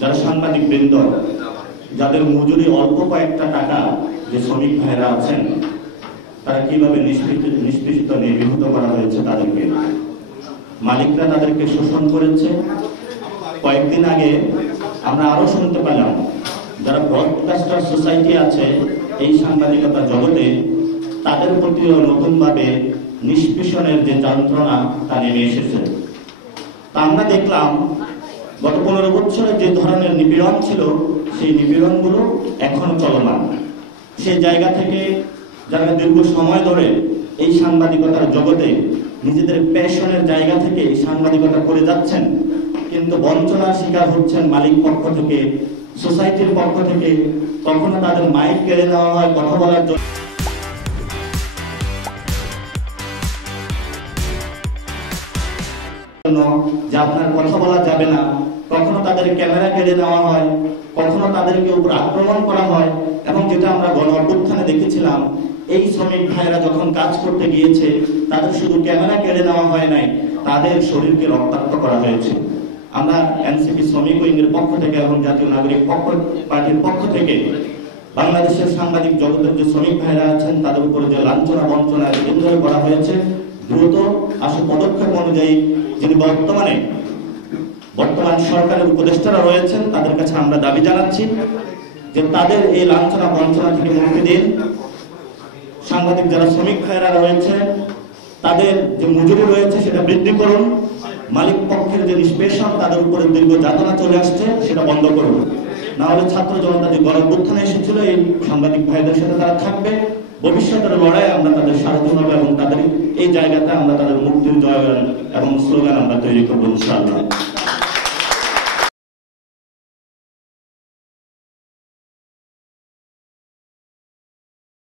যারা সাংবাদিক বৃন্দ, যাদের মজুরি অল্প কয়েকটা টাকা, যে শ্রমিক ভাইরা আছেন, তারা কিভাবে নিষ্পেষিত নির্বিহত করা হয়েছে তাদেরকে। মালিকরা তাদেরকে শোষণ করেছে। কয়েকদিন আগে আমরা আরো শুনতে পেলাম যারা ব্রডকাস্টার সোসাইটি আছে এই সাংবাদিকতা জগতে, তাদের প্রতিও নতুনভাবে নিষ্পেষণের যে যন্ত্রণা তা নেমে এসেছে। তা আমরা দেখলাম গত 15 বছরে যে ধরনের নিপীড়ন ছিল, সেই নিপীড়নগুলো এখনো চলমান। সেই জায়গা থেকে যারা দীর্ঘ সময় ধরে এই সাংবাদিকতার জগতে নিজেদের প্যাশনের জায়গা থেকে এই সাংবাদিকতা করে যাচ্ছেন, কিন্তু বঞ্চনার শিকার হচ্ছেন মালিক পক্ষ থেকে, সোসাইটির পক্ষ থেকে। কখনো তাদের মাইক কেড়ে নেওয়া হয় কথা বলার জন্য, যে আপনার কথা বলা যাবে না। কখনো তাদের ক্যামেরা কেড়ে নেওয়া হয়, কখনো তাদেরকে উপর আক্রমণ করা হয়। এবং যেটা আমরা গণ অভ্যুত্থানে দেখেছিলাম, এই শ্রমিক ভাইরা যখন কাজ করতে গিয়েছে, তাদের শুধু ক্যামেরা কেড়ে নেওয়া হয় নাই, তাদের শরীরকে রক্তাক্ত করা হয়েছে। আমরা এনসিপি শ্রমিক উইংয়ের পক্ষ থেকে এবং জাতীয় নাগরিক পার্টির পক্ষ থেকে বাংলাদেশের সাংবাদিক জগতের যে শ্রমিক ভাইরা আছেন, তাদের উপরে যে লাঞ্ছনা বঞ্চনা এনজয় করা হয়েছে, দ্রুত আসু পদক্ষেপ অনুযায়ী যিনি বর্তমান সরকারের উপদেষ্টারা রয়েছেন, তাদের কাছে আমরা দাবি জানাচ্ছি যে তাদের এই লাঞ্ছনা বঞ্চনা থেকে মুক্তি দিন। সাংবাদিক যারা শ্রমিক ভাইরা রয়েছে, তাদের যে মজুরি রয়েছে সেটা বৃদ্ধি করুন। মালিক পক্ষের যে নিষ্পেষণ, তাদের উপরে দীর্ঘ যাতনা চলে আসছে, সেটা বন্ধ করুন। না হলে ছাত্র জনতা যে গণ অভ্যুত্থানে এসেছিল, এই সাংবাদিক ভাইদের সাথে তারা থাকবে। ভবিষ্যতের লড়াই আমরা তাদের সারথি হবে এবং তাদের এই জায়গাতে আমরা তাদের মুক্তির জয় এবং স্লোগান আমরা তৈরি করবো ইনশাআল্লাহ।